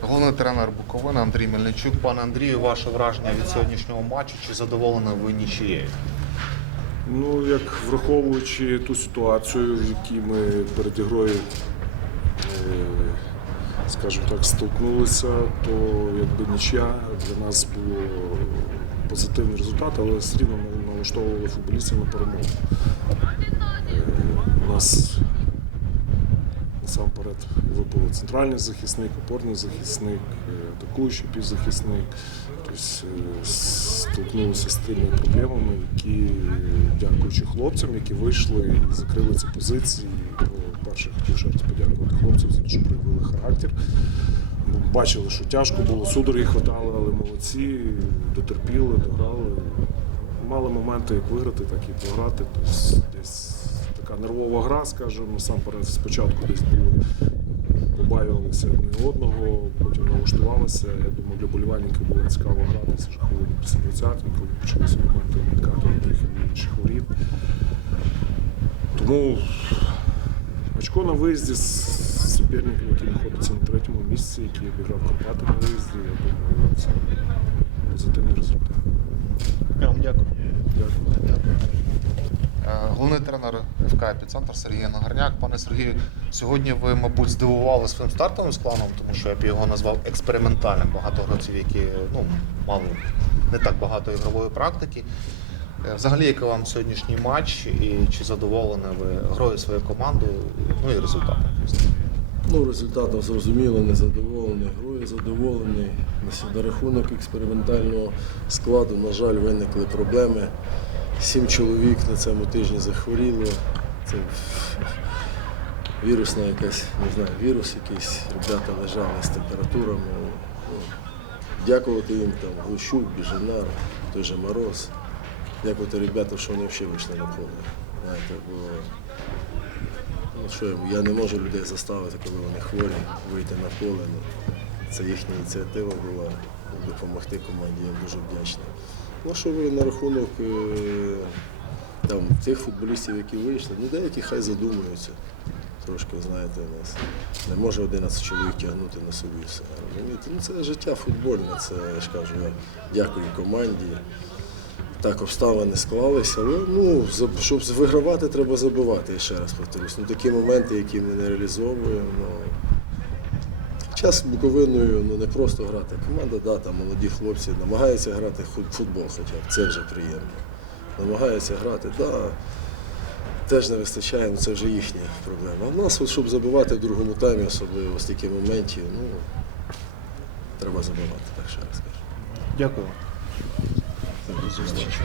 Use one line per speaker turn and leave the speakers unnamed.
тренер Буковини Андрій Мельничук. Пане Андрію, ваше враження від сьогоднішнього матчу? Чи задоволені ви нічією?
Ну, як враховуючи ту ситуацію, в якій ми перед ігрою, е, скажімо так, столкнулися, то якби нічия для нас було позитивний результат, але все рівно ми налаштовували футболістів на перемогу. Е, У нас насамперед випав центральний захисник, опорний захисник, е, атакуючий півзахисник. Тобто е, столкнулися з тими проблемами, які, дякуючи хлопцям, які вийшли і закрили ці позиції. Перше, хотів ще раз подякувати хлопцям за те, що проявили характер. Бачили, що тяжко було, судороги хватали, але молодці, дотерпіли, дограли. Мали моменти як виграти, так і програти. Тобто десь така нервова гра, скажімо, насамперед спочатку десь були, побаювалися одне одного, потім налаштувалися. Я думаю, для болівальників була цікава гра, десь вже хвилин після 20 коли почалися моменти відкату тих і інших воріт. Тому очко на виїзді з суперником, який знаходиться на третьому місці, який обіграв Карпати на виїзді, я думаю, це позитивний результат.
Дякую. Головний тренер ФК «Епіцентр» Сергій Нагарняк. Пане Сергію, сьогодні ви, мабуть, здивували своїм стартовим складом, тому що я б його назвав експериментальним. Багато гравців, які ну, мали не так багато ігрової практики. Е, Взагалі, який вам сьогоднішній матч і чи задоволені ви грою своєю командою, ну і результатом?
Ну, результатом зрозуміло, незадоволений. Грою задоволений. На рахунок експериментального складу, на жаль, виникли проблеми. Сім чоловік на цьому тижні захворіло. Це вірусна якась, не знаю, вірус якийсь. Ребята лежали з температурами. Ну, дякувати їм там Глущук, Біженар, той же Мороз. Дякувати ребятам, що вони взагалі вийшли на поле. Знаєте, бо Ну, що, я- не можу людей заставити, коли вони хворі, вийти на поле. Ну, це їхня ініціатива була допомогти команді, я дуже вдячний. Ну, що ви на рахунок е, там, тих футболістів, які вийшли, ну деякі хай задумуються. Трошки, знаєте, у нас не може 11 чоловік тягнути на собі все. Розумієте? Ну, це життя футбольне, це я ж кажу, я дякую команді. Так, обставини склалися, але ну, щоб вигравати, треба забивати, я ще раз повторюсь. Ну, такі моменти, які ми не реалізовуємо. Час Буковиною ну, не просто грати. Команда, да, там молоді хлопці намагаються грати футбол хоча б, це вже приємно. Намагаються грати, да, теж не вистачає, ну це вже їхня проблема. А в нас, от, щоб забивати в другому таймі, особливо таких моментів, ну, треба забивати, так ще раз кажу.
Дякую.
До зустрічі.